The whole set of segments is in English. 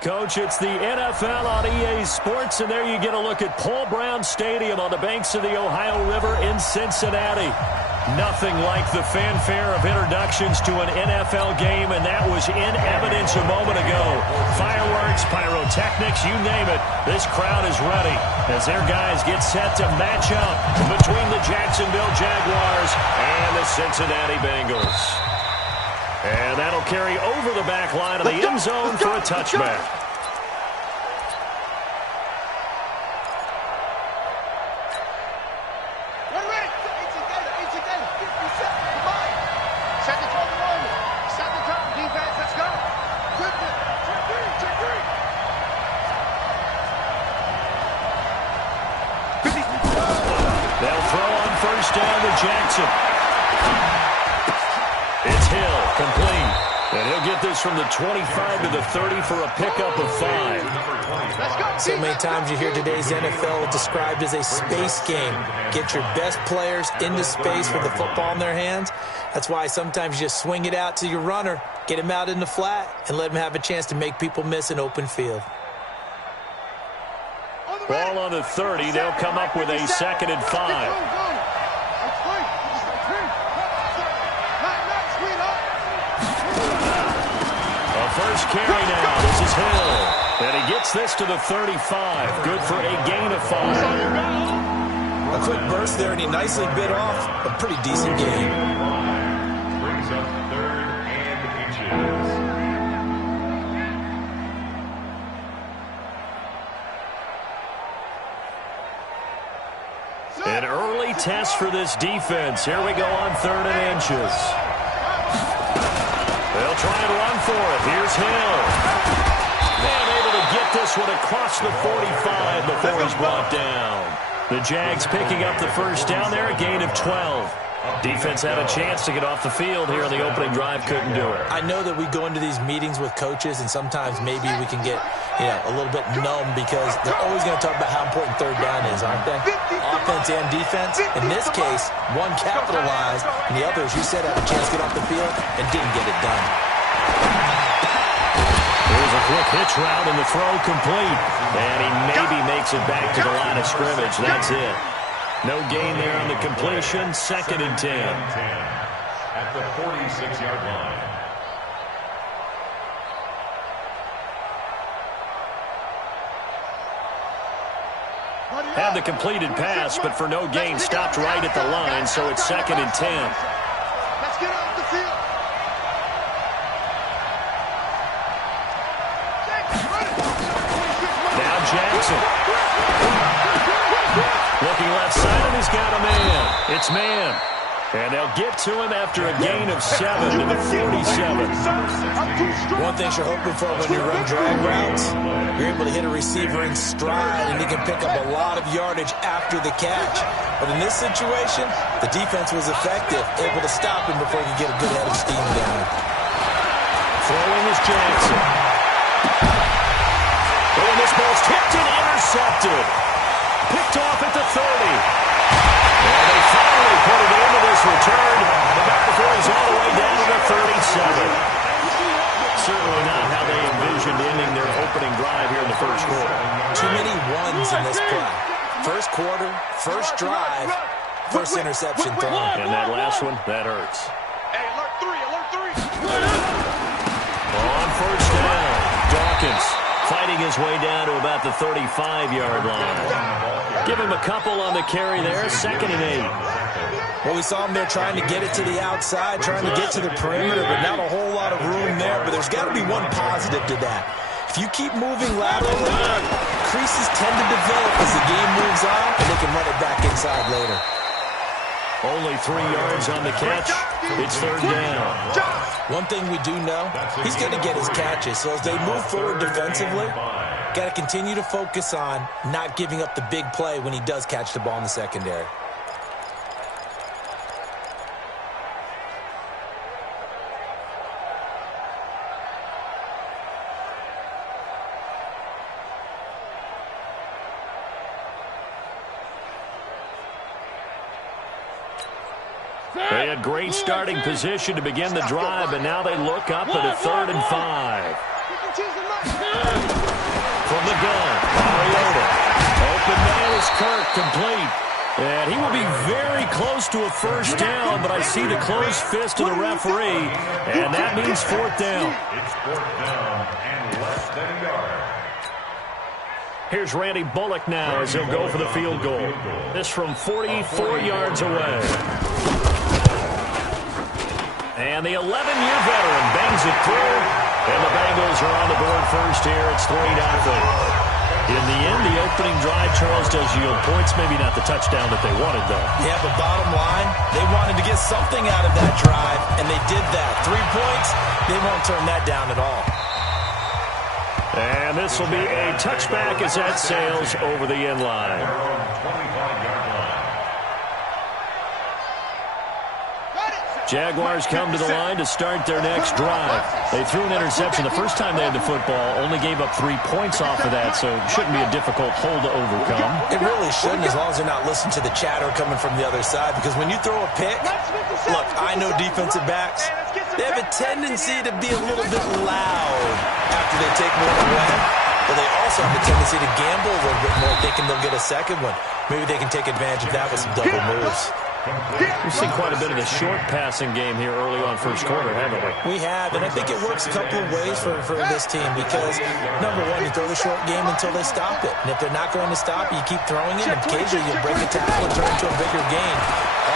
Coach, it's the NFL on EA Sports, and there you get a look at Paul Brown Stadium on the banks of the Ohio River in Cincinnati. Nothing like the fanfare of introductions to an NFL game, and that was in evidence a moment ago. Fireworks, pyrotechnics, you name it. This crowd is ready as their guys get set to match up between the Jacksonville Jaguars and the Cincinnati Bengals. And that'll carry over the back line of the end zone for a touchback. They'll throw on first down to Jackson. It's Hill, complete. And he'll get this from the 25 to the 30 for a pickup of 5. So many times you hear today's NFL described as a space game. Get your best players into space with the football in their hands. That's why sometimes you just swing it out to your runner, get him out in the flat, and let him have a chance to make people miss an open field. Ball on the 30. They'll come up with a 2nd and 5. First carry now. This is Hill. And he gets this to the 35. Good for a gain of 5. A quick burst there, and he nicely bit off a pretty decent gain. Brings up 3rd and inches. An early test for this defense. Here we go on 3rd and inches. They'll try and run for it. Here's Hill. And able to get this one across the 45 before he's brought down. The Jags picking up the first down there, a gain of 12. Defense had a chance to get off the field here on the opening drive, couldn't do it. I know that we go into these meetings with coaches, and sometimes maybe we can get a little bit numb because they're always going to talk about how important 3rd down is, aren't they? Offense and defense. In this case, one capitalized, and the other, as you said, had a chance to get off the field and didn't get it done. Here's a quick hitch route, and the throw complete. And he maybe makes it back to the line of scrimmage. That's it. No gain there on the completion. 2nd and 10. At the 46-yard line. Had the completed pass, but for no gain, stopped right at the line, so it's 2nd and 10. Let's get off the field. Now Jackson. Looking left side, and he's got a man. It's man. And they'll get to him after a gain of 7 to the 47. One thing you're hoping for when you run drag routes, you're able to hit a receiver in stride, and he can pick up a lot of yardage after the catch. But in this situation, the defense was effective, able to stop him before he could get a good head of steam down. Throwing is Jackson. Oh, and this ball's tipped and intercepted. Picked off at the 30. And they finally put it into this return. About before he's all the way down to the 37. Certainly not how they envisioned ending their opening drive here in the first quarter. Too many ones in this play. First quarter, first drive, first interception thrown. And that last one, that hurts. Hey, alert 3. On first down, Dawkins fighting his way down to about the 35-yard line. Give him a couple on the carry there, 2nd and 8. Well, we saw him there trying to get it to the outside, trying to get to the perimeter, but not a whole lot of room there. But there's got to be one positive to that. If you keep moving laterally, creases tend to develop as the game moves on, and they can run it back inside later. Only 3 yards on the catch. It's 3rd down. One thing we do know, he's going to get his catches. So as they move forward defensively, got to continue to focus on not giving up the big play when he does catch the ball in the secondary. They had great starting position to begin the drive, and now they look up at a 3rd and 5. gun. Mariota. Open man is Kirk, complete. And he will be very close to a first down, but I see the closed fist of the referee, and that means fourth down. It's fourth down and less than a yard. Here's Randy Bullock now as he'll go for the field goal. This from 44 yards away. And the 11-year veteran bangs it through, and the Bengals are on the board first here. It's 3-0. In the end, the opening drive, Charles, does yield points. Maybe not the touchdown that they wanted, though. Yeah, but bottom line, they wanted to get something out of that drive, and they did that. 3 points, they won't turn that down at all. And this will be a touchback as that sails over the end line. Jaguars come to the line to start their next drive. They threw an interception the first time they had the football, only gave up 3 points off of that, so it shouldn't be a difficult hole to overcome. It really shouldn't, as long as they're not listening to the chatter coming from the other side, because when you throw a pick, look, I know defensive backs, they have a tendency to be a little bit loud after they take one away, but they also have a tendency to gamble a little bit more, thinking they'll get a second one. Maybe they can take advantage of that with some double moves. We've seen quite a bit of the short passing game here early on first quarter, haven't we? We have, and I think it works a couple of ways for this team because, number one, you throw the short game until they stop it. And if they're not going to stop it, you keep throwing it, and occasionally you'll break a tackle and turn into a bigger gain.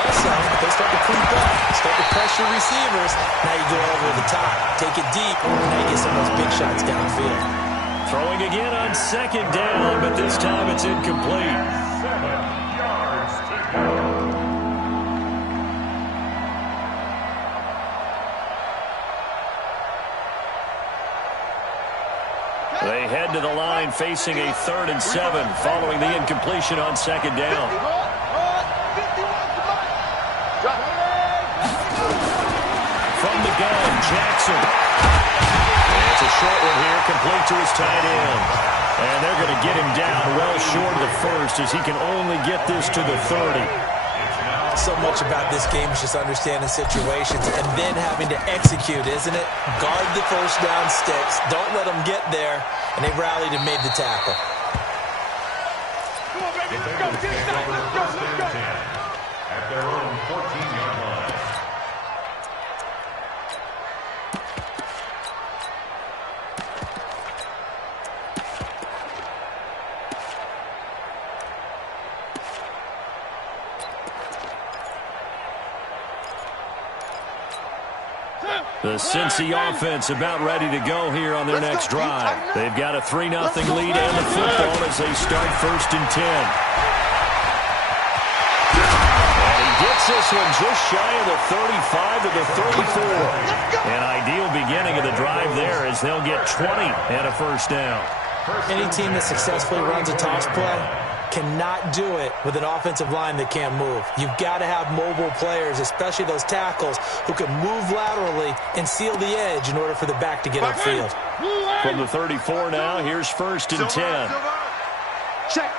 Also, if they start to creep up, start to pressure receivers, now you go over the top, take it deep, and now you get some of those big shots downfield. Throwing again on second down, but this time it's incomplete. 7 yards to go. They head to the line facing a 3rd and 7 following the incompletion on second down. From the gun, Jackson. And it's a short one here, complete to his tight end. And they're going to get him down well short of the first as he can only get this to the 30. So much about this game is just understanding situations and then having to execute, isn't it? Guard the first down sticks. Don't let them get there. And they rallied and made the tackle. Come on, baby. Let's go. Get inside. Let's go. At their own 14-yard line. The Cincy offense about ready to go here on their next drive. They've got a 3-0 lead and the football as they start 1st and 10. And he gets this one just shy of the 35 to the 34. An ideal beginning of the drive there as they'll get 20 and a first down. Any team that successfully runs a toss play cannot do it with an offensive line that can't move. You've got to have mobile players, especially those tackles, who can move laterally and seal the edge in order for the back to get upfield. From the 34 now, here's 1st and 10. Check.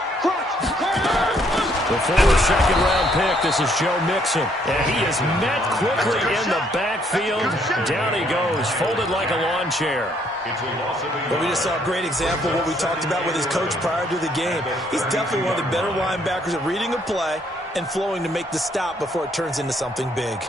The former second-round pick, this is Joe Mixon. And he is met quickly in the backfield. Down he goes, folded like a lawn chair. But we just saw a great example of what we talked about with his coach prior to the game. He's definitely one of the better linebackers at reading a play and flowing to make the stop before it turns into something big.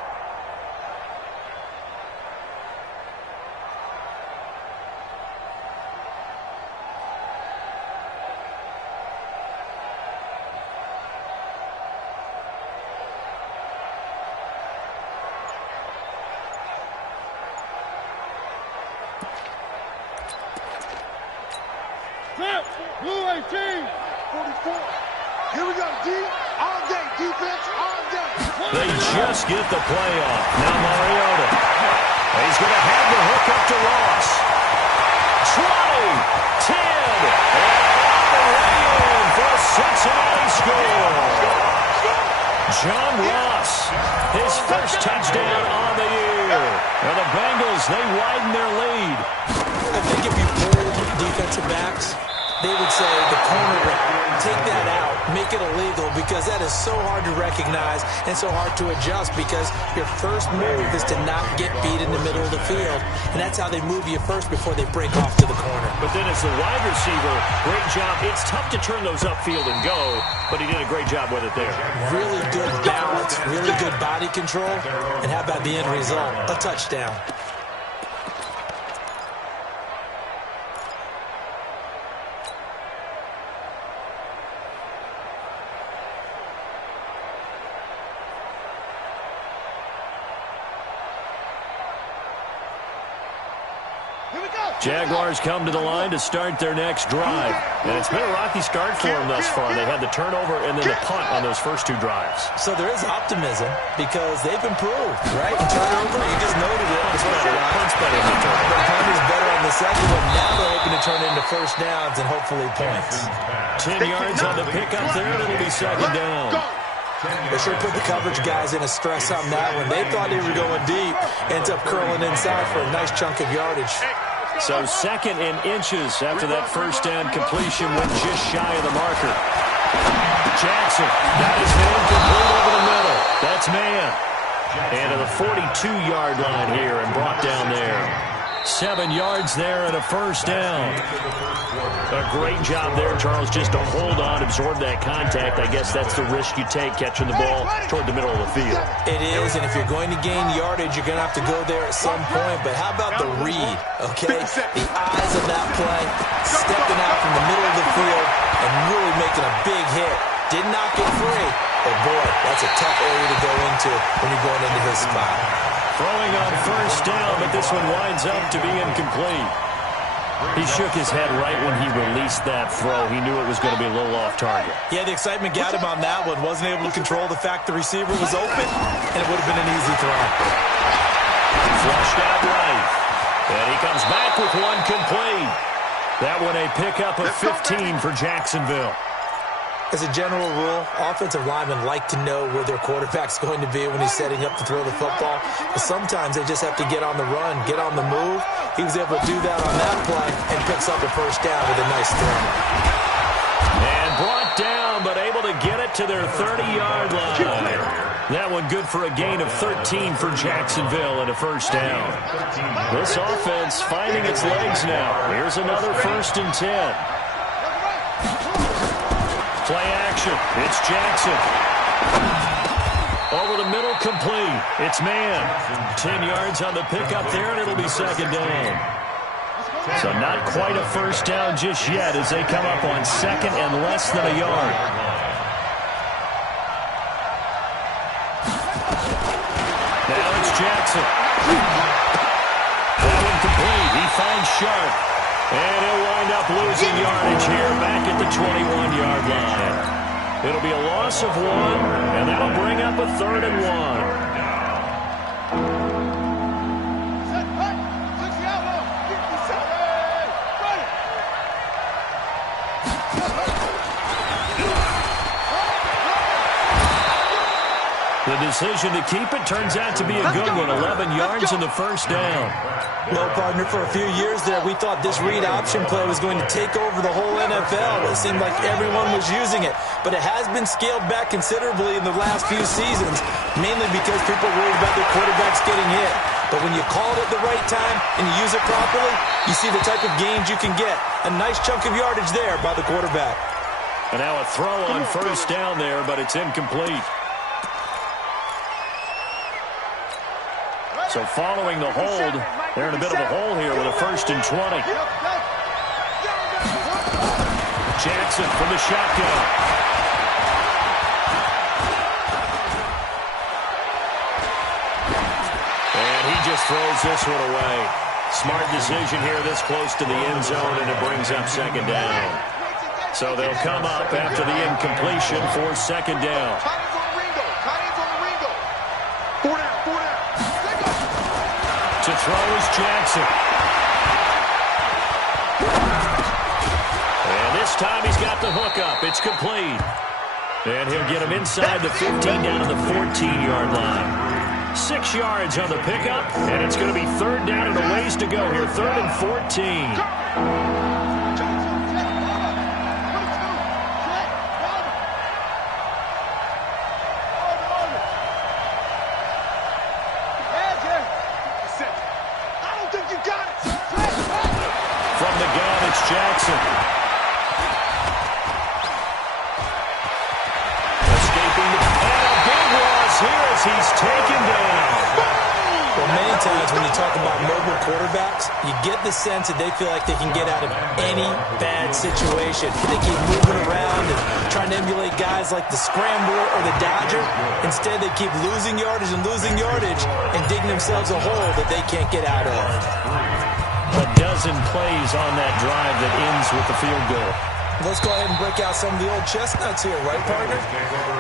Blue 18. 44. Here we go, D. All day. Defense, all day. They just get the play off. Now Mariota. He's going to have the hook up to Ross. 20, 10, and on the way in for a Cincinnati score. John Ross, his first touchdown on the year. And the Bengals, they widen their lead. I think if you pull defensive backs, they would say the corner route, take that out, make it illegal, because that is so hard to recognize and so hard to adjust, because your first move is to not get beat in the middle of the field, and that's how they move you first before they break off to the corner. But then as the wide receiver, great job. It's tough to turn those upfield and go, but he did a great job with it there. Really good balance, really good body control, and how about the end result? A touchdown. Jaguars come to the line to start their next drive. And it's been a rocky start for them thus far. They had the turnover and then the punt on those first two drives. So there is optimism because they've improved, right? And turnover, you just noted it. Punt's better than the turnover. The punt is better on the second one. Now they're hoping to turn it into first downs and hopefully points. 10 yards on the pickup there, and it'll be second down. They sure put the coverage guys in a stress on that one. They thought they were going deep. Ends up curling inside for a nice chunk of yardage. So second in inches after that first down completion went just shy of the marker. Jackson got his man complete over the middle. That's man. And to the 42-yard line here and brought down there. 7 yards there and a first down. A great job there, Charles, just to hold on, absorb that contact. I guess that's the risk you take, catching the ball toward the middle of the field. It is, and if you're going to gain yardage, you're going to have to go there at some point. But how about the read, okay? The eyes of that play, stepping out from the middle of the field and really making a big hit. Did not get free, but boy, that's a tough area to go into when you're going into his spot. Throwing on first down, but this one winds up to be incomplete. He shook his head right when he released that throw. He knew it was going to be a little off target. Yeah, the excitement got him on that one. Wasn't able to control the fact the receiver was open, and it would have been an easy throw. Flushed out right. And he comes back with one complete. That one a pickup of 15 for Jacksonville. As a general rule, offensive linemen like to know where their quarterback's going to be when he's setting up to throw the football. But sometimes they just have to get on the run, get on the move. He was able to do that on that play and picks up a first down with a nice throw. And brought down, but able to get it to their 30-yard line. That one good for a gain of 13 for Jacksonville and a first down. This offense finding its legs now. Here's another 1st and 10. Play action. It's Jackson. Over the middle, complete. It's man. 10 yards on the pickup there, and it'll be second down. So not quite a first down just yet as they come up on second and less than a yard. Now it's Jackson. That one complete. He finds Sharp. And he'll wind up losing yardage here back at the 21-yard line. It'll be a loss of 1, and that'll bring up a 3rd and 1. The decision to keep it turns out to be a good one. 11 yards and the first down. Well, partner, for a few years there, we thought this read option play was going to take over the whole NFL. It seemed like everyone was using it. But it has been scaled back considerably in the last few seasons, mainly because people are worried about their quarterbacks getting hit. But when you call it at the right time and you use it properly, you see the type of gains you can get. A nice chunk of yardage there by the quarterback. And now a throw on first down there, but it's incomplete. So following the hold, they're in a bit of a hole here with a 1st and 20. Jackson from the shotgun. And he just throws this one away. Smart decision here this close to the end zone, and it brings up second down. So they'll come up after the incompletion for second down. To throw is Jackson. And this time he's got the hook up. It's complete. And he'll get him inside the 15 down to the 14-yard line. 6 yards on the pickup, and it's going to be 3rd down and a ways to go here. 3rd and 14. he's taken down. Well, many times when you talk about mobile quarterbacks, you get the sense that they feel like they can get out of any bad situation. They keep moving around and trying to emulate guys like the Scrambler or the Dodger. Instead, they keep losing yardage and digging themselves a hole that they can't get out of. A dozen plays on that drive that ends with the field goal. Let's go ahead and break out some of the old chestnuts here, right, partner?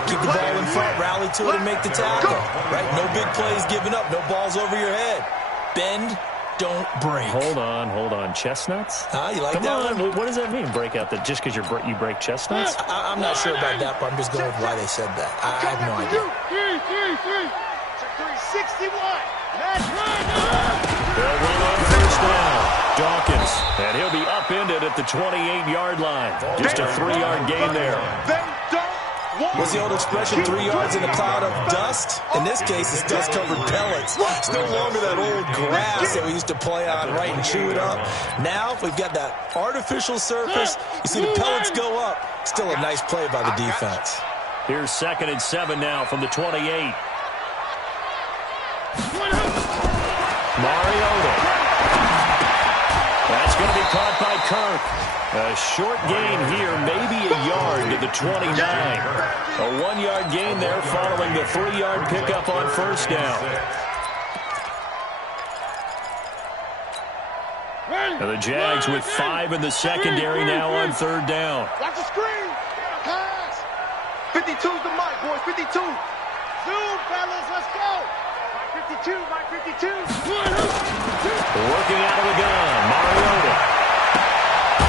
Keep the ball in front, rally to it, and make the tackle, right? No big plays given up, no balls over your head. Bend, don't break. Hold on. Chestnuts? You like Come that on. one? What does that mean, break out? That just because you break chestnuts? I'm not sure about that, but I'm just going with why they said that. I have no idea. 361. They'll run on first down. Dawkins, and he'll be upended at the 28-yard line. Just a 3-yard gain there. What's the old expression, 3 yards in a cloud of dust? In this case, it's dust-covered pellets. It's no longer that old grass that we used to play on, right, and chew it up. Now, we've got that artificial surface. You see the pellets go up. Still a nice play by the defense. Here's 2nd and 7 now from the 28. Mariota. That's going to be caught by Kirk. A short gain here, maybe a yard to the 29. A 1-yard gain there following the 3-yard pickup on first down. And the Jags with 5 in the secondary now on 3rd down. Watch the screen. Pass. 52's the mic, boys. 52. Zoom, fellas. Let's go. Mike 52. Mike 52. Working out of the gun. Mariota.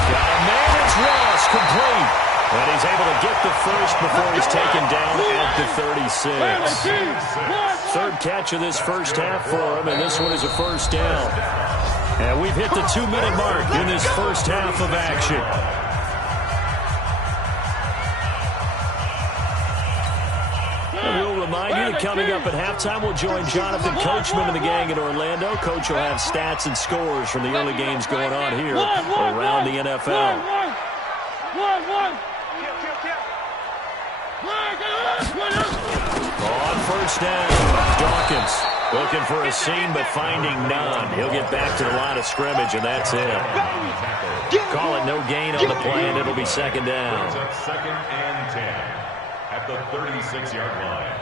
Got a man. It's Ross. Complete. And he's able to get the first before he's taken down at the 36. 3rd catch of this first half for him, and this one is a first down. And we've hit the 2-minute mark in this first half of action. And we'll remind you that coming up at halftime, we'll join Jonathan Coachman and the gang in Orlando. Coach will have stats and scores from the early games going on here around the NFL. On first down, Dawkins looking for a seam but finding none. He'll get back to the line of scrimmage, and that's it. Call it no gain on the play, and it'll be 2nd down. 2nd and 10 at the 36-yard line.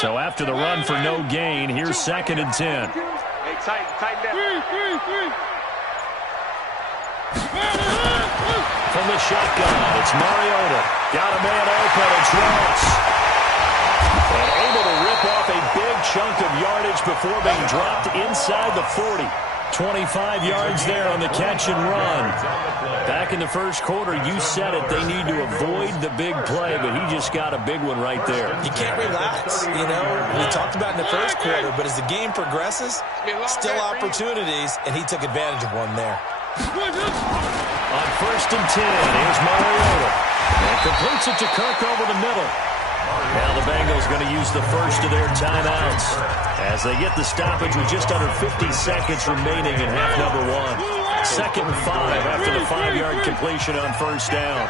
So after the run for no gain, here's 2nd and 10. Hey, tighten down. From the shotgun, it's Mariota. Got a man open, it's Ross. And able to rip off a big chunk of yardage before being dropped inside the 40. 25 yards there on the catch and run. Back in the first quarter, you said it, they need to avoid the big play, but he just got a big one right there. You can't relax, you know. We talked about it in the first quarter, but as the game progresses, still opportunities, and he took advantage of one there. On 1st and 10, here's Mariota. And completes it to Kirk over the middle. Now the Bengals going to use the first of their timeouts as they get the stoppage with just under 50 seconds remaining in half number 1. 2nd and 5 after the 5-yard completion on first down.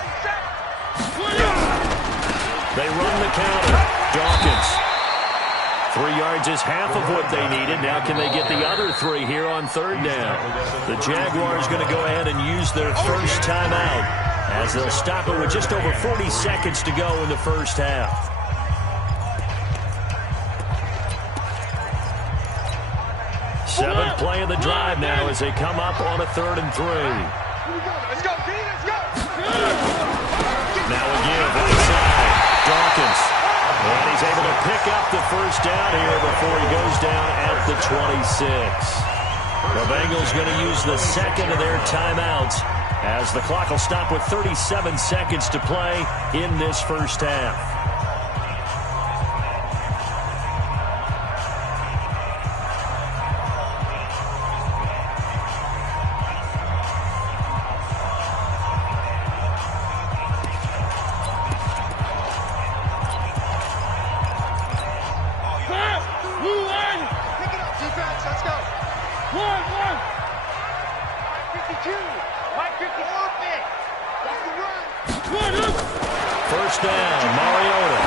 They run the counter. Dawkins. 3 yards is half of what they needed. Now can they get the other 3 here on 3rd down? The Jaguars going to go ahead and use their first timeout as they'll stop it with just over 40 seconds to go in the first half. Seventh play of the drive now as they come up on a 3rd and 3. Let's go, B, let's go. Now again, right side, Dawkins. And he's able to pick up the first down here before he goes down at the 26. The Bengals going to use the 2nd of their timeouts as the clock will stop with 37 seconds to play in this first half. let's go. One. 52. Mike 50. Perfect. That's the run. First down, Mariota.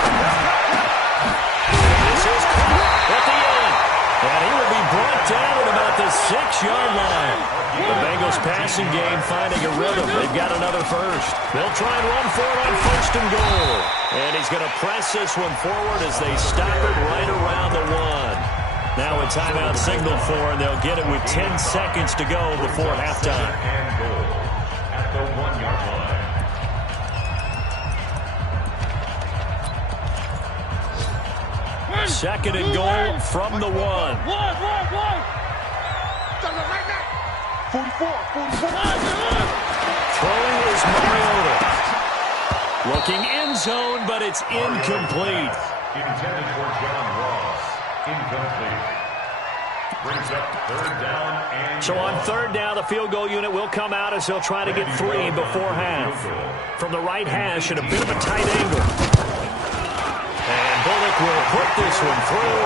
This is at the end. And he will be brought down at about the 6-yard line. The Bengals passing game finding a rhythm. They've got another first. They'll try and run for it on first and goal. And he's going to press this one forward as they stop it right around the 1. Now a timeout signal for, and they'll get it with 10 seconds to go before halftime. And goal at the 1-yard line. Second and goal from the 1. 44. Throwing is Mariota. Looking end zone, but it's incomplete. Intended for John Ross. Incomplete. Brings up third down and So on third down, the field goal unit will come out as they'll try to get 3 before half. From the right hash at a bit of a tight angle. And Bullock will put this one through.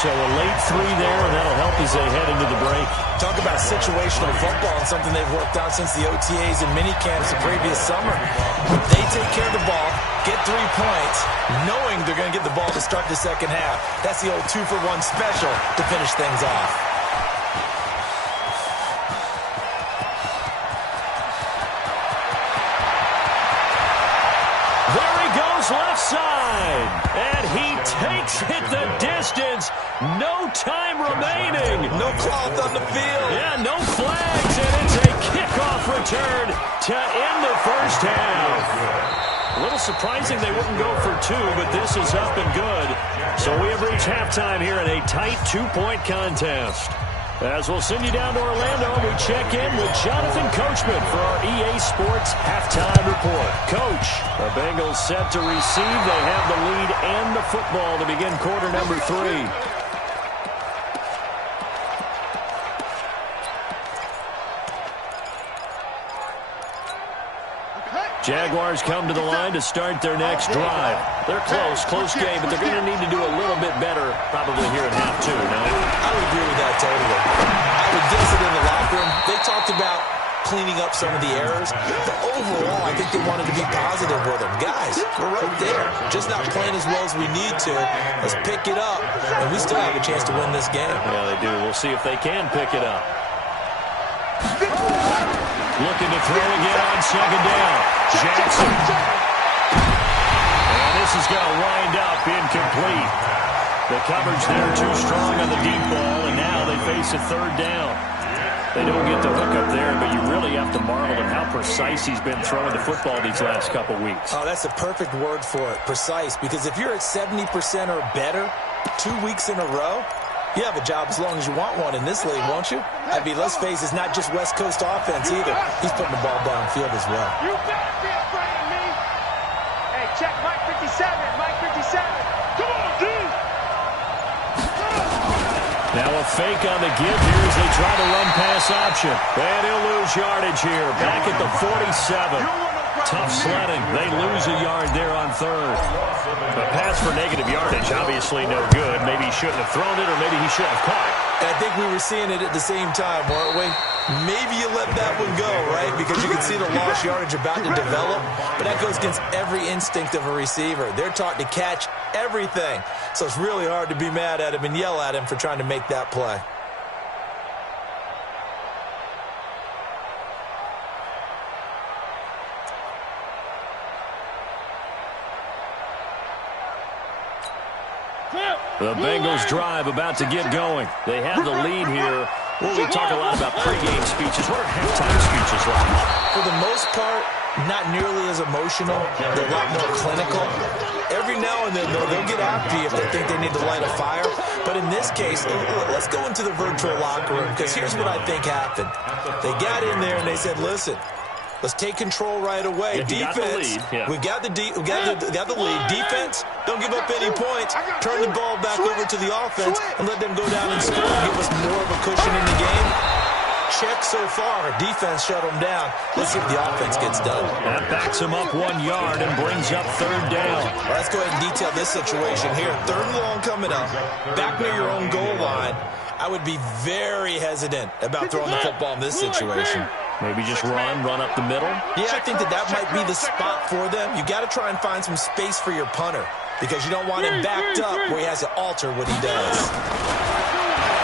So a late 3 there, and that'll help as they head into the break. Talk about situational football and something they've worked on since the OTAs and minicamps the previous summer. They take care of the ball, get 3 points, knowing they're going to get the ball to start the second half. That's the old 2-for-1 special to finish things off. There he goes left side, and he takes it the distance. No time remaining. No cloth on the field. Yeah, no flags, and it's a kickoff return to end the first half. A little surprising they wouldn't go for 2, but this is up and good. So we have reached halftime here in a tight 2-point contest. As we'll send you down to Orlando, we check in with Jonathan Coachman for our EA Sports Halftime Report. Coach, the Bengals set to receive. They have the lead and the football to begin quarter number 3. Jaguars come to the line to start their next drive. They're close game, but they're going to need to do a little bit better probably here in half 2, no? I would agree with that totally. I would guess it in the locker room. They talked about cleaning up some of the errors. But overall, I think they wanted to be positive with them. Guys, we're right there. Just not playing as well as we need to. Let's pick it up, and we still have a chance to win this game. Yeah, they do. We'll see if they can pick it up. Looking to throw again on second down. Jackson. And this is going to wind up incomplete. The coverage there too strong on the deep ball, and now they face a third down. They don't get the hook up there, but you really have to marvel at how precise he's been throwing the football these last couple weeks. Oh, that's the perfect word for it, precise, because if you're at 70% or better 2 weeks in a row, you have a job as long as you want one in this league, won't you? I mean, let's face it, it's not just West Coast offense either. He's putting the ball downfield as well. You better be afraid of me. Hey, check Mike 57. Mike 57. Come on, dude. Now a fake on the give here as they try to run pass option. And he'll lose yardage here. Back at the 47. Tough sledding. They lose a yard there on third. A pass for negative yardage, obviously no good. Maybe he shouldn't have thrown it, or maybe he shouldn't have caught it. And I think we were seeing it at the same time, weren't we? Maybe you let that one go, right? Because you can see the lost yardage about to develop. But that goes against every instinct of a receiver. They're taught to catch everything. So it's really hard to be mad at him and yell at him for trying to make that play. The Bengals drive about to get going. They have the lead here. Well, we talk a lot about pregame speeches. What are halftime speeches like? For the most part, not nearly as emotional. They're a lot more clinical. Every now and then, though, they'll get after you if they think they need to light a fire. But in this case, let's go into the virtual locker room, because here's what I think happened. They got in there and they said, listen, let's take control right away. Defense, we got the lead. Defense, don't give up any points. Turn the ball back over to the offense and let them go down and score and give us more of a cushion in the game. Check so far. Defense shut them down. Let's see if the offense gets done. That backs him up 1 yard and brings up third down. Well, let's go ahead and detail this situation here. Third and long coming up. Back near your own goal line. I would be very hesitant about throwing the football in this situation. Maybe just run up the middle? Yeah, I think that might be the spot for them. You got to try and find some space for your punter because you don't want him backed up where he has to alter what he does.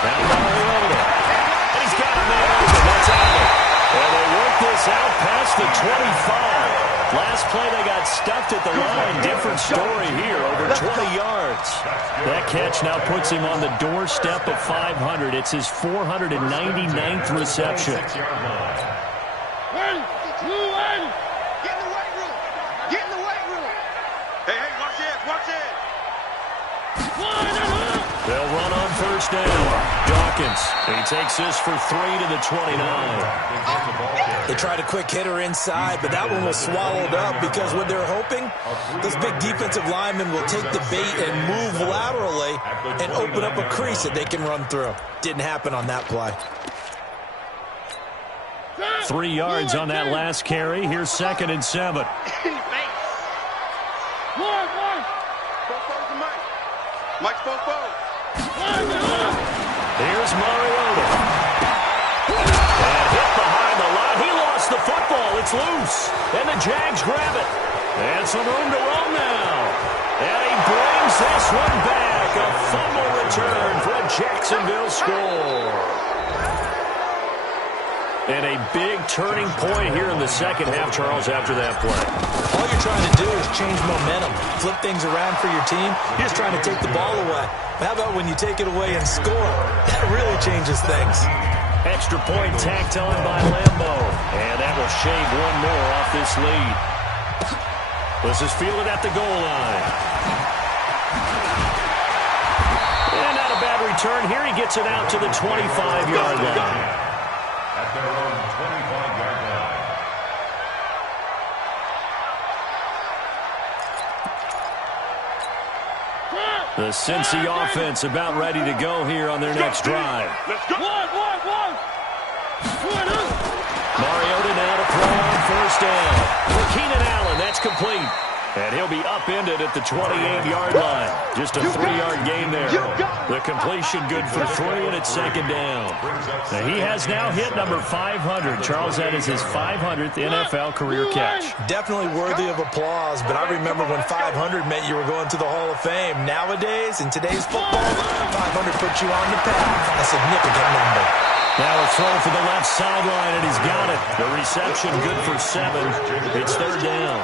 Now Mariota. And he's got him there open. That's out of it. And they work this out past the 25. Last play they got stuffed at the line. Different story here, over 20 yards. That catch now puts him on the doorstep of 500. It's his 499th reception. Get in the weight room. Get in the weight room. Hey, watch it, watch it. They'll run on first down. Dawkins. He takes this for 3 to the 29. They tried a quick hitter inside, but that one was swallowed up because what they're hoping, those big defensive linemen will take the bait and move laterally and open up a crease that they can run through. Didn't happen on that play. 3 yards on that last carry. Here's 2nd and 7. Mike's Fofo. Here's Mariota. And hit behind the line. He lost the football. It's loose. And the Jags grab it. And some room to roam now. And he brings this one back. A fumble return for a Jacksonville score. And a big turning point here in the second half, Charles, after that play. All you're trying to do is change momentum, flip things around for your team. You're just trying to take the ball away. How about when you take it away and score? That really changes things. Extra point tacked on by Lambeau. And that will shave one more off this lead. This is fielded at the goal line. And not a bad return here. He gets it out to the 25-yard line. At their own 25-yard line. The Cincy offense about ready to go here on their next drive. Let's go. Mariota now to throw on first down. For Keenan Allen, that's complete. And he'll be upended at the 28-yard line. Just a 3-yard gain there. The completion good for 3, and it's 2nd down. Now he has now hit number 500. Charles, that is his 500th NFL career catch. Definitely worthy of applause, but I remember when 500 meant you were going to the Hall of Fame. Nowadays, in today's football, 500 puts you on the path. A significant number. Now a throw for the left sideline, and he's got it. The reception good for 7. It's 3rd down.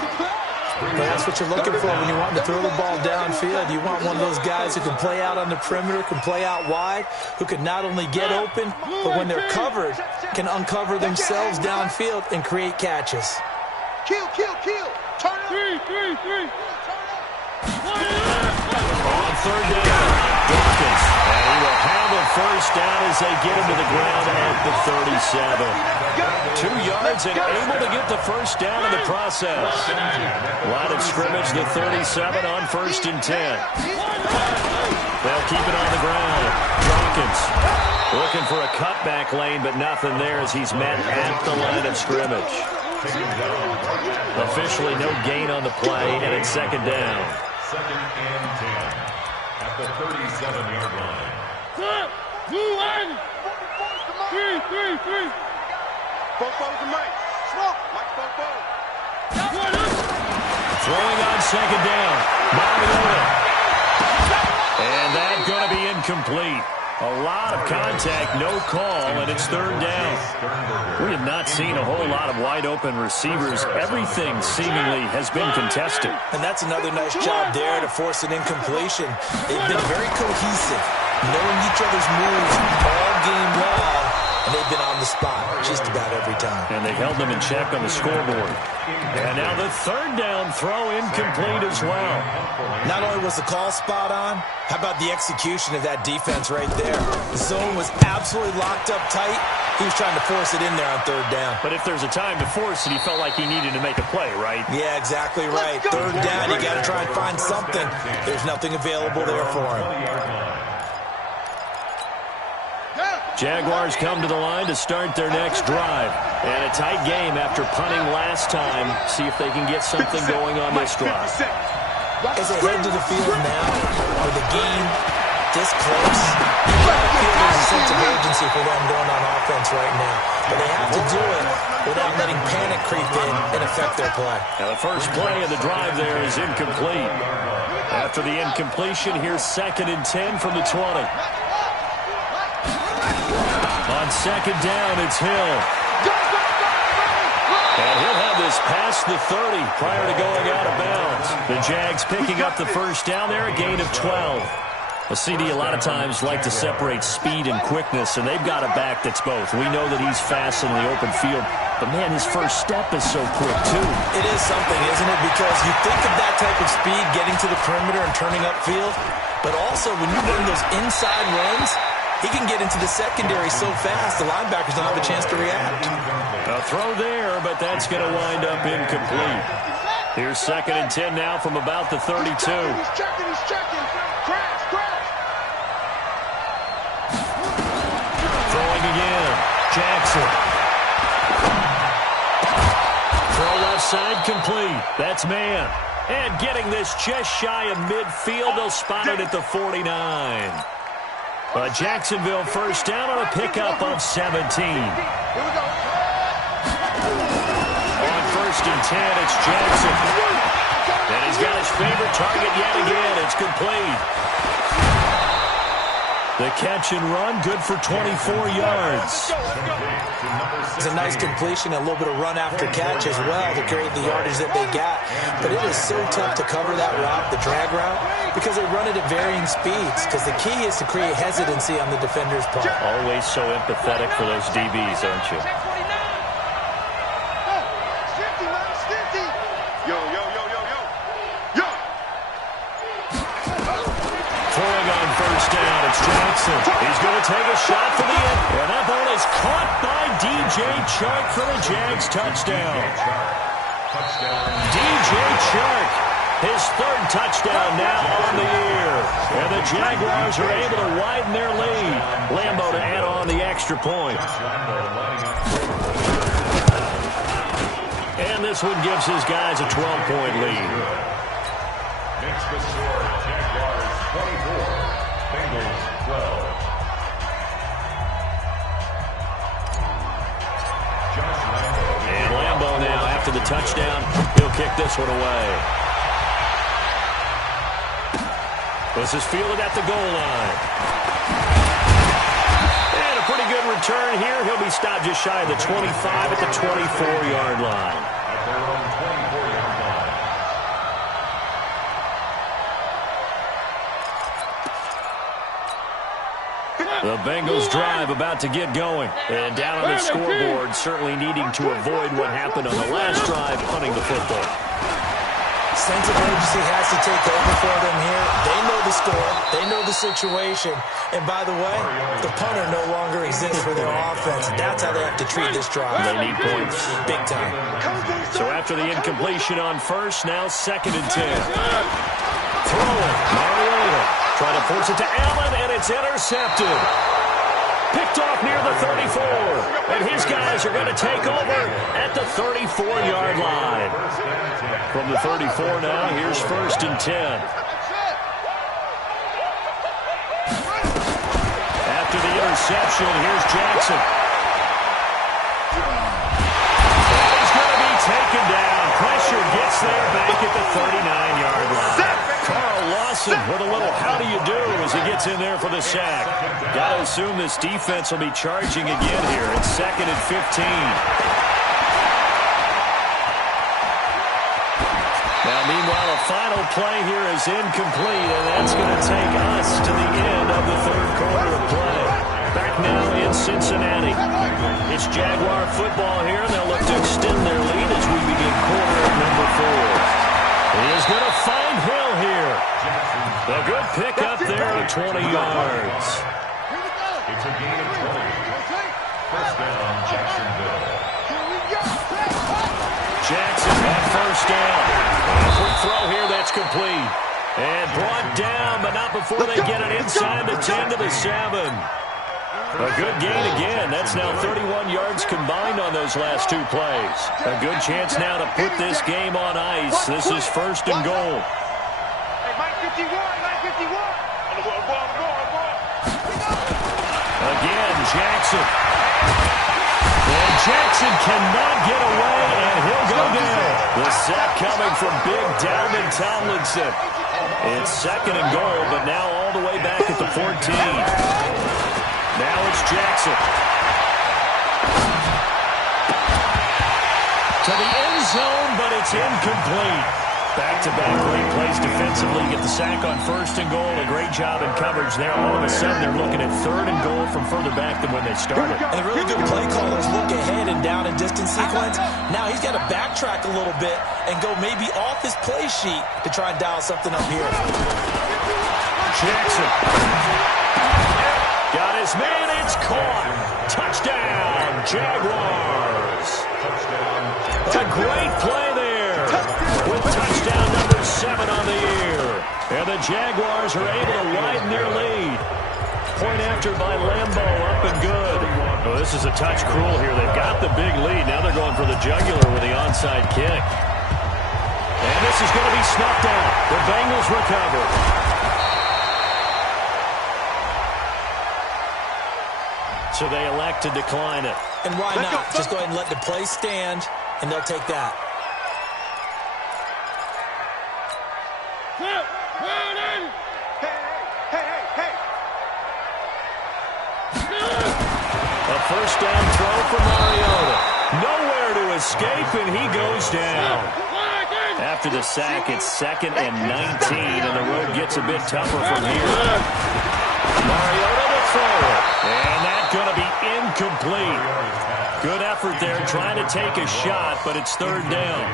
But that's what you're looking for when you want to throw the ball downfield. You want one of those guys who can play out on the perimeter, can play out wide, who can not only get open, but when they're covered, can uncover themselves downfield and create catches. Kill. Turn up. 3. On 3rd down, Dawkins. And he will have a first down as they get him to the ground at the 37. 2 yards and able to get the first down in the process. Line of scrimmage, the 37 on 1st and 10. They'll keep it on the ground. Dawkins looking for a cutback lane, but nothing there as he's met at the line of scrimmage. Officially no gain on the play, and it's 2nd down. 2nd and 10 at the 37-yard line. 3. Fofo's the Mike. Smoke. Mike Fofo. Throwing on 2nd down. Mariota. And that's going to be incomplete. A lot of contact, no call, and it's 3rd down. We have not seen a whole lot of wide-open receivers. Everything seemingly has been contested. And that's another nice job there to force an incompletion. They've been very cohesive, knowing each other's moves all game long, and they've been on the spot just about every time. And they've held them in check on the scoreboard. And now the 3rd down throw incomplete as well. Not only was the call spot on, how about the execution of that defense right there? The zone was absolutely locked up tight. He was trying to force it in there on 3rd down. But if there's a time to force it, he felt like he needed to make a play, right? Yeah, exactly right. 3rd down, you got to try and find something. There's nothing available there for him. Jaguars come to the line to start their next drive. And a tight game after punting last time. See if they can get something going on this drive. As they head to the field now, with the game this close, you gotta feel there's a sense of urgency for them going on offense right now. But they have to do it without letting panic creep in and affect their play. Now the first play of the drive there is incomplete. After the incompletion, here's 2nd and 10 from the 20. On 2nd down, it's Hill. And he'll have this past the 30 prior to going out of bounds. The Jags picking up the first down there, a gain of 12. A CD a lot of times like to separate speed and quickness, and they've got a back that's both. We know that he's fast in the open field, but, man, his first step is so quick, too. It is something, isn't it? Because you think of that type of speed getting to the perimeter and turning upfield, but also when you run those inside runs, he can get into the secondary so fast the linebackers don't have a chance to react. A throw there, but that's going to wind up incomplete. Here's 2nd and 10 now from about the 32. He's checking. Crash. Throwing again. Jackson. Throw left side complete. That's man. And getting this just shy of midfield. They'll spot it at the 49. Jacksonville first down on a pickup of 17. On 1st and 10, it's Jackson. And he's got his favorite target yet again. It's complete. The catch and run, good for 24 yards. It's a nice completion, a little bit of run after catch as well to create the yardage that they got. But it is so tough to cover that route, the drag route, because they run it at varying speeds. Because the key is to create hesitancy on the defender's part. Always so empathetic for those DBs, aren't you? Throwing on first down, it's Jackson. He's going to take a shot for the end. And that ball is caught by DJ Chark for the Jags touchdown. DJ Chark, his 3rd touchdown now on the year. And the Jaguars are able to widen their lead. Lambeau to add on the extra point. And this one gives his guys a 12-point lead. Makes the score Jaguars 24, Bengals 12. And Lambeau now, after the touchdown, he'll kick this one away. This is fielded at the goal line. And a pretty good return here. He'll be stopped just shy of the 25 at the 24-yard line. At their own 24-yard line. The Bengals drive about to get going. And down on the scoreboard, certainly needing to avoid what happened on the last drive, punting the football. Sense of urgency has to take over for them here. They know the score. They know the situation. And by the way, the punter no longer exists for their offense. That's how they have to treat this drive. They need points. Big time. So after the incompletion on first, now 2nd and 10. Throwing. Mariota trying to force it to Allen, and it's intercepted. Picked off near the 34. And his guys are going to take over at the 34-yard line. From the 34 now, here's 1st and 10. After the interception, here's Jackson. And he's going to be taken down. Pressure gets there back at the 39-yard line. Carl Lawson with a little how do you do as he gets in there for the sack. Got to assume this defense will be charging again here. It's 2nd and 15. Now, meanwhile, a final play here is incomplete, and that's going to take us to the end of the 3rd quarter of play. Back now in Cincinnati. It's Jaguar football here, and they'll look to extend their lead as we begin quarter number 4. He is going to find Hill here. A good pickup there at 20 yards. It's a gain of 20. First down, Jacksonville. Jackson at first down. A quick throw here, that's complete. And brought down, but not before they get it inside the 10 to the 7. A good gain again. That's now 31 yards combined on those last 2 plays. A good chance now to put this game on ice. This is 1st and goal. Hey, Mike 51, Mike 51. again. Jackson. And Jackson cannot get away, and he'll go down. The sack coming from big Dalvin Tomlinson. It's 2nd and goal, but now all the way back at the 14. Now it's Jackson. To the end zone, but it's incomplete. Back-to-back great plays defensively. Get the sack on 1st and goal. A great job in coverage there. All of a sudden, they're looking at 3rd and goal from further back than when they started. And the really good play callers look ahead and down and distance sequence. Now he's got to backtrack a little bit and go maybe off his play sheet to try and dial something up here. Jackson. Got his man. It's caught. Touchdown, Jaguars. A great play there with touchdown number 7 on the year. And the Jaguars are able to widen their lead. Point after by Lambeau, up and good. Oh, this is a touch cruel here. They've got the big lead. Now they're going for the jugular with the onside kick. And this is going to be snuffed out. The Bengals recover. So they elect to decline it. And why not? Just go ahead and let the play stand, and they'll take that. A first down throw for Mariota. Nowhere to escape, and he goes down. After the sack, it's 2nd and 19, and the road gets a bit tougher from here. Mariota to throw it, and that's going to be incomplete. Good effort there, trying to take a shot, but it's 3rd down.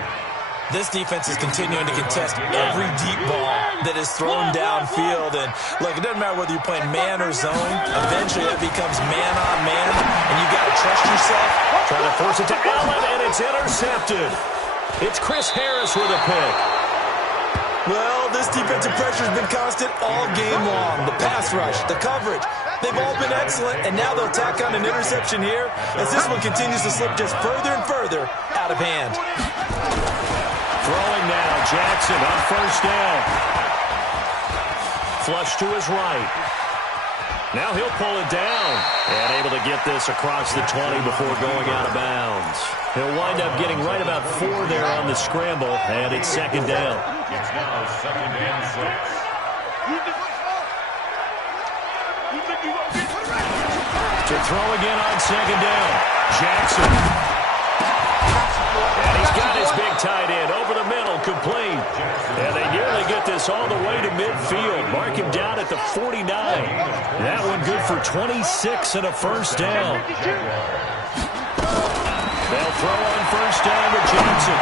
This defense is continuing to contest every deep ball that is thrown downfield. And, look, it doesn't matter whether you're playing man or zone. Eventually, that becomes man-on-man, and you've got to trust yourself. Trying to force it to Allen, and it's intercepted. It's Chris Harris with a pick. Well, this defensive pressure has been constant all game long. The pass rush, the coverage, they've all been excellent, and now they'll tack on an interception here as this one continues to slip just further and further out of hand. Throwing now, Jackson on 1st down. Flush to his right. Now he'll pull it down and able to get this across the 20 before going out of bounds. He'll wind up getting right about 4 there on the scramble, and it's 2nd down. It's now 2nd and 6. To throw again on 2nd down. Jackson. And he's got his big tight end over the middle, complete. And they nearly get this all the way to midfield. Mark him down at the 49. That one good for 26 and a first down. They'll throw on 1st down to Johnson.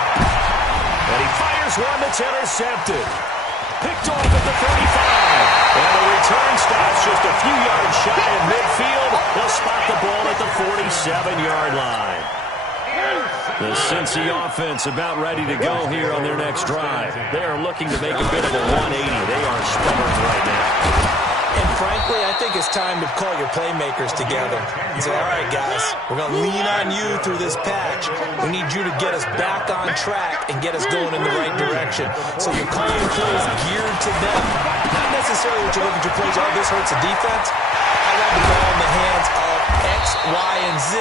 And he fires one that's intercepted. Picked off at the 35. And the return stops just a few yards shy of midfield. They'll spot the ball at the 47-yard line. The Cincy offense about ready to go here on their next drive. They are looking to make a bit of a 180. They are sputtering right now. And frankly, I think it's time to call your playmakers together and say, all right, guys, we're going to lean on you through this patch. We need you to get us back on track and get us going in the right direction. So you're calling plays geared to them. Not necessarily that you're looking to plays, oh, this hurts the defense. I want the ball in the hands of X, Y, and Z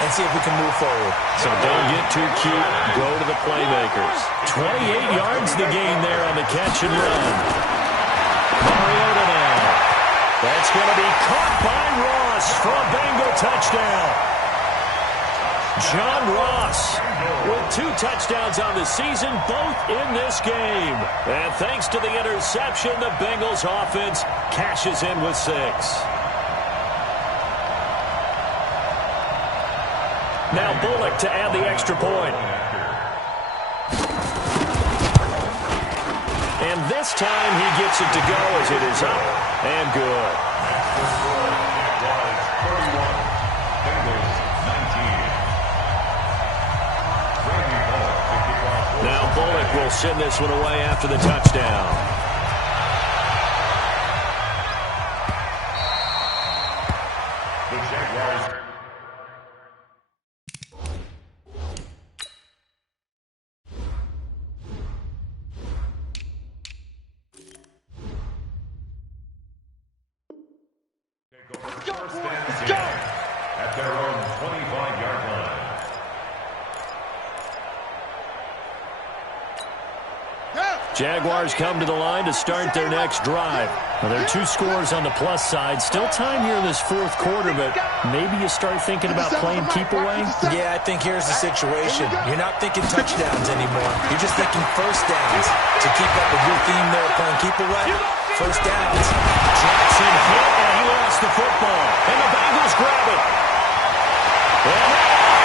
and see if we can move forward. So don't get too cute. Go to the playmakers. 28 yards the gain there on the catch and run. Mariota now. That's going to be caught by Ross for a Bengal touchdown. John Ross with 2 touchdowns on the season, both in this game. And thanks to the interception, the Bengals offense cashes in with 6. Now Bullock to add the extra point. And this time he gets it to go as it is up and good. Now Bullock will send this one away after the touchdown. First and 10. Jaguars come to the line to start their next drive. Well, there are 2 scores on the plus side. Still time here in this fourth quarter, but maybe you start thinking about playing keep away? Yeah, I think here's the situation. You're not thinking touchdowns anymore. You're just thinking first downs. To keep up with your theme there, playing keep away, first downs. Jackson hit, and he lost the football. And the Bengals grab it. And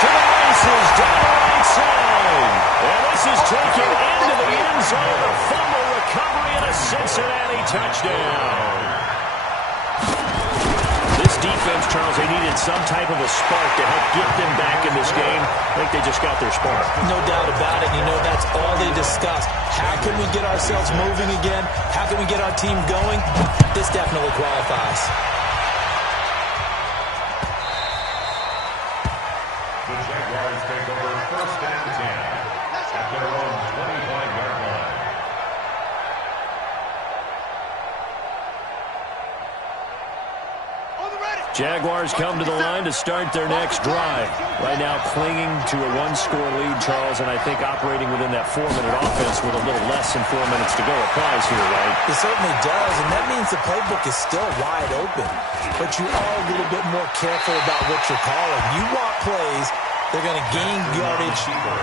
to the races, down the right side. And this is taken into the end zone. A fumble recovery and a Cincinnati touchdown. This defense, Charles, they needed some type of a spark to help get them back in this game. I think they just got their spark. No doubt about it. You know, that's all they discussed. How can we get ourselves moving again? How can we get our team going? This definitely qualifies. The Jaguars take over first and 10 at their own 25-yard line. Jaguars come to the line to start their next drive. Right now clinging to a 1-score lead, Charles, and I think operating within that 4-minute offense with a little less than 4 minutes to go applies here, right? It certainly does, and that means the playbook is still wide open. But you are a little bit more careful about what you're calling. You want plays, they're going to gain yardage,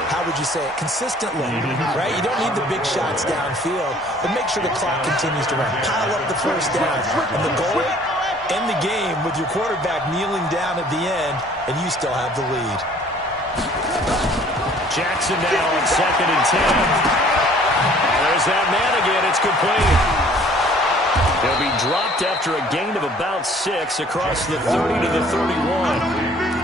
how would you say it, consistently, right? You don't need the big shots downfield, but make sure the clock continues to run. Pile up the first down, and the goal, end the game with your quarterback kneeling down at the end, and you still have the lead. Jackson now on 2nd and 10. There's that man again. It's complete. He'll be dropped after a gain of about 6 across the 30 to the 31.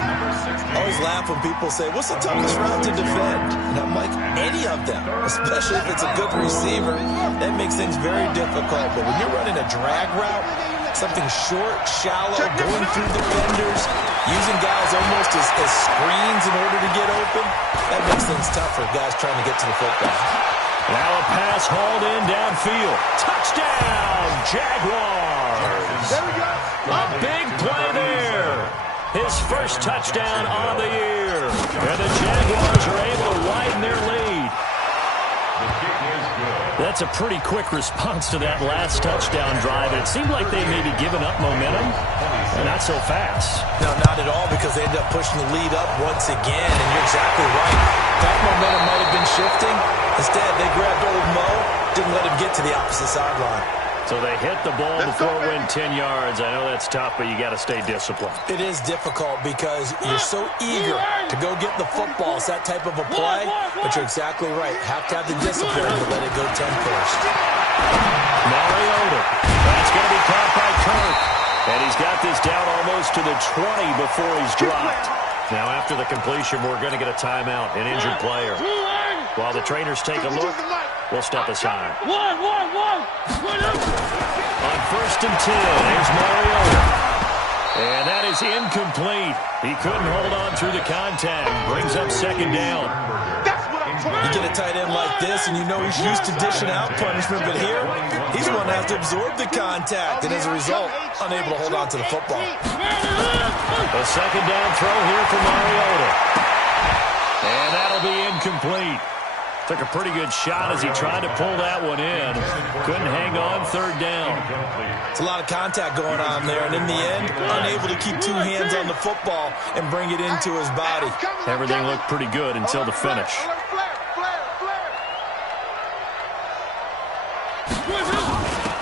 I always laugh when people say, what's the toughest route to defend? And I'm like, any of them, especially if it's a good receiver. That makes things very difficult. But when you're running a drag route, something short, shallow, going through defenders, using guys almost as screens in order to get open, that makes things tough for guys trying to get to the football. Now a pass hauled in downfield. Touchdown, Jaguars. A big play there. His first touchdown on the year. And the Jaguars are able to widen their lead. That's a pretty quick response to that last touchdown drive. And it seemed like they may be giving up momentum. Not so fast. No, not at all, because they ended up pushing the lead up once again. And you're exactly right. That momentum might have been shifting. Instead, they grabbed old Mo, didn't let him get to the opposite sideline. So they hit the ball before it went 10 yards. I know that's tough, but you got to stay disciplined. It is difficult because you're so eager to go get the football. It's that type of a play, but you're exactly right. Have to have the discipline to let it go 10 first. Mariota. That's going to be caught by Kirk. And he's got this down almost to the 20 before he's dropped. Now after the completion, we're going to get a timeout, an injured player. While the trainers take a look, we'll step aside. On 1st and 10, there's Mariota. And that is incomplete. He couldn't hold on through the contact. Brings up 2nd down. You get a tight end like this, and you know he's used to dishing out punishment, but here, he's the one that has to absorb the contact, and as a result, unable to hold on to the football. A 2nd down throw here for Mariota. And that'll be incomplete. Took a pretty good shot as he tried to pull that one in. Couldn't hang on 3rd down. It's a lot of contact going on there, and in the end, unable to keep 2 hands on the football and bring it into his body. Everything looked pretty good until the finish.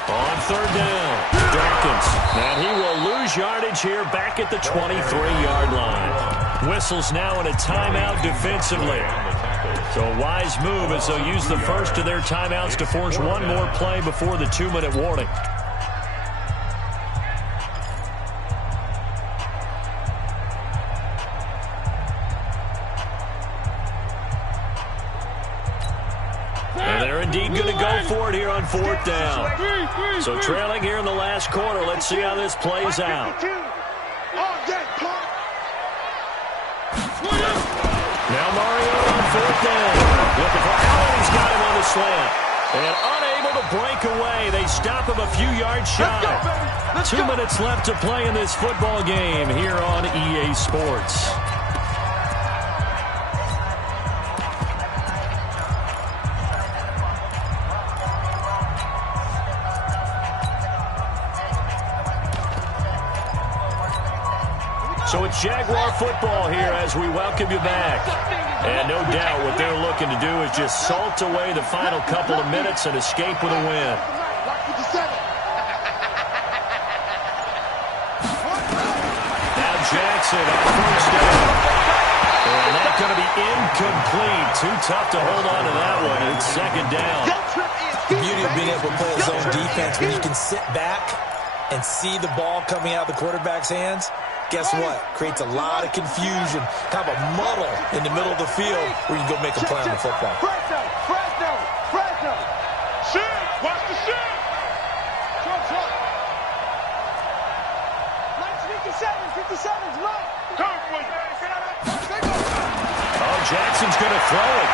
On 3rd down, Dawkins. And he will lose yardage here back at the 23-yard line. Whistles now in a timeout defensively. So a wise move as they'll use the first of their timeouts to force one more play before the 2-minute warning. And they're indeed going to go for it here on 4th down. So trailing here in the last quarter. Let's see how this plays out. Now Mariota on 4th down. Looking for Allen. He's got him on the slant. And unable to break away. They stop him a few yards shy. 2 minutes left to play in this football game here on EA Sports. So it's Jaguar football here as we welcome you back. And no doubt what they're looking to do is just salt away the final couple of minutes and escape with a win. Now Jackson on first down. And that's going to be incomplete. Too tough to hold on to that one. It's second down. The beauty of being able to play a zone defense when you can sit back and see the ball coming out of the quarterback's hands, guess what? Creates a lot of confusion, kind of a muddle in the middle of the field where you can go make a play on the football. Fresno. Shit, watch the shit. Truck. Mike, 57's Mike. Come with it. Oh, Jackson's going to throw it.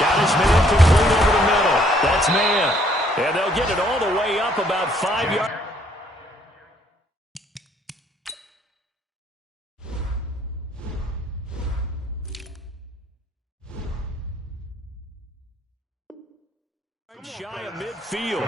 Got his man complete over the middle. That's man. And they'll get it all the way up about 5 yards. Shy of midfield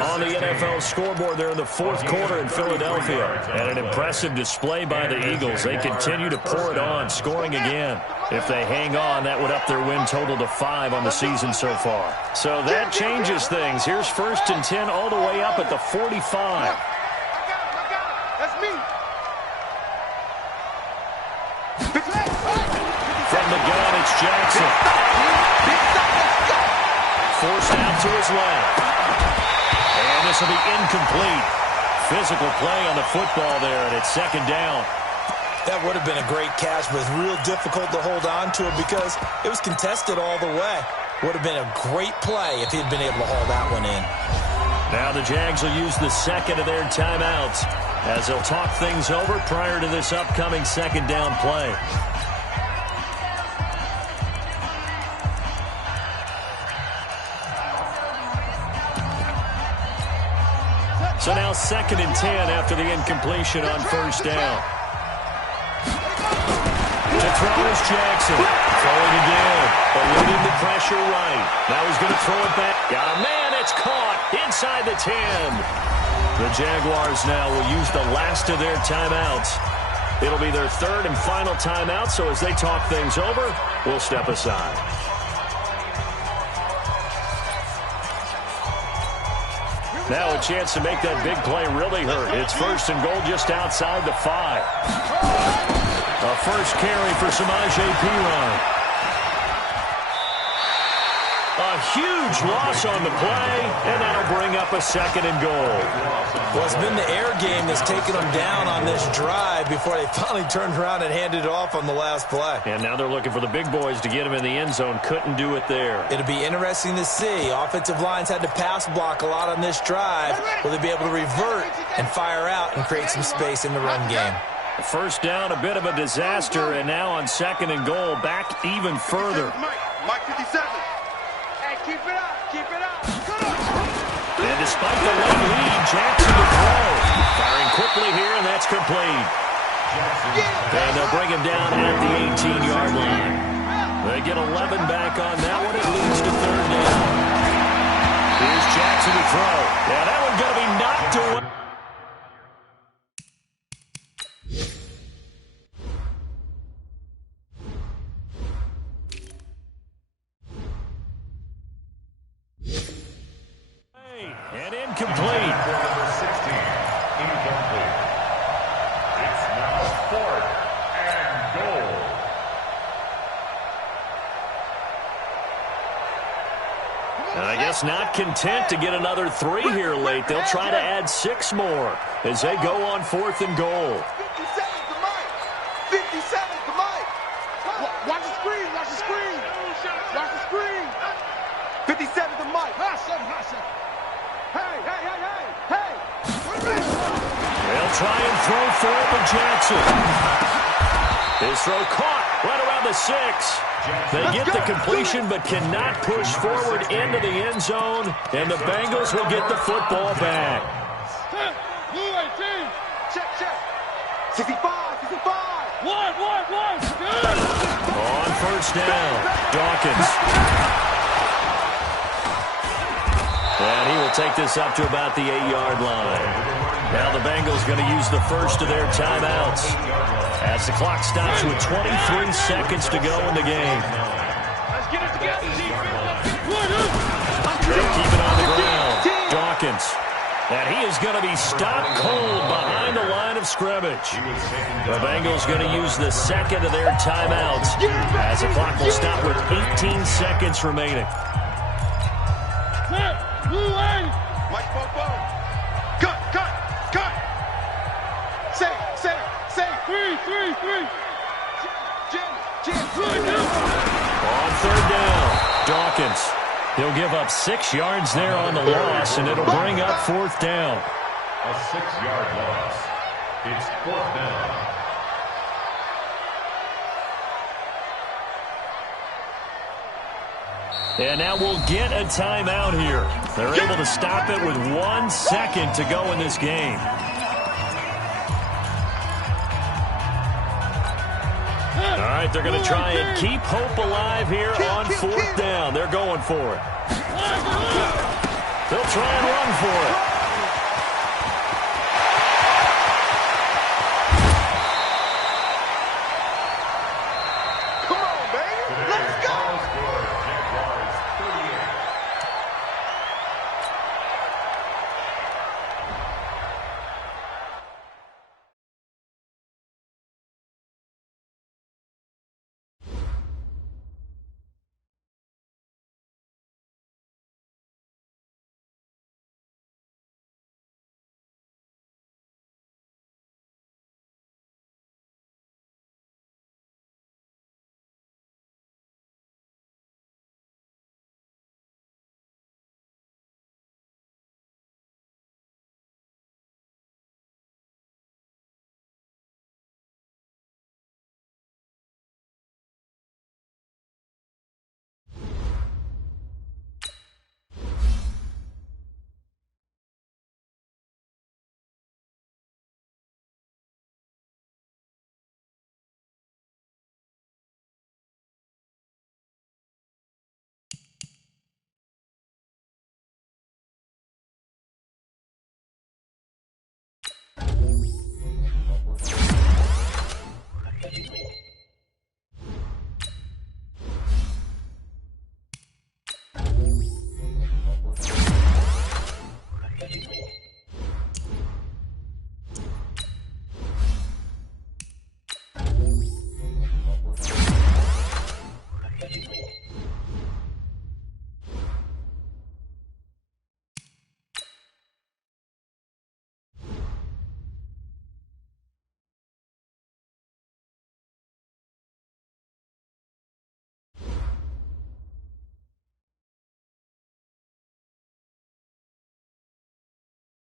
on the NFL scoreboard there in the fourth quarter in Philadelphia. And an impressive display by the Eagles. They continue to pour it on, scoring again. If they hang on, that would up their win total to 5 on the season so far. So that changes things. Here's 1st and 10 all the way up at the 45. I got him. That's me. From the gun, it's Jackson. Forced out to his left. And this will be incomplete. Physical play on the football there, and it's second down. That would have been a great catch, but it's real difficult to hold on to it because it was contested all the way. Would have been a great play if he'd been able to haul that one in. Now the Jags will use the second of their timeouts as they'll talk things over prior to this upcoming second down play. So now 2nd and 10 after the incompletion on first down. To throw is Jackson. Throwing again. Eluding the pressure right. Now he's going to throw it back. Got a man. It's caught inside the 10. The Jaguars now will use the last of their timeouts. It'll be their 3rd and final timeout, so as they talk things over, we'll step aside. Now a chance to make that big play really hurt. It's 1st and goal just outside the 5. A first carry for Samaje Perine. A huge loss on the play, and that'll bring up a 2nd and goal. Well, it's been the air game that's taken them down on this drive before they finally turned around and handed it off on the last play. And now they're looking for the big boys to get them in the end zone. Couldn't do it there. It'll be interesting to see. Offensive lines had to pass block a lot on this drive. Will they be able to revert and fire out and create some space in the run game? First down, a bit of a disaster, and now on 2nd and goal, back even further. Mike 57. Hey, keep it up. And despite the late lead, Jackson to throw. Firing quickly here, and that's complete. And they'll bring him down at the 18-yard line. They get 11 back on that one. It leads to 3rd down. Here's Jackson to throw. Yeah, that one's going to be knocked away. And incomplete. Number 16, incomplete. It's now 4th and goal. And I guess not content to get another 3 here late. They'll try to add 6 more as they go on 4th and goal. 57's the Mike. 57's the Mike. Watch the screen. 57's the Mike. Hey. They'll try and throw for it with Jackson. His throw caught right around the 6. They get the completion but cannot push forward into the end zone, and the Bengals will get the football back. Check. 65. One. Good. On first down, Dawkins. And he will take this up to about the 8-yard line. Now the Bengals going to use the first of their timeouts as the clock stops with 23 seconds to go in the game. Let's get it together, They keep it on the ground. Dawkins. And he is going to be stopped cold behind the line of scrimmage. The Bengals going to use the second of their timeouts as the clock will stop with 18 seconds remaining. Mike Bobo. Cut. Say. 3. Jim. On third down, Dawkins. He'll give up 6 yards there on the loss, and it'll bring up fourth down. A 6-yard loss. It's fourth down. And now we'll get a timeout here. They're able to stop it with 1 second to go in this game. All right, they're going to try and keep hope alive here on fourth down. They're going for it. They'll try and run for it.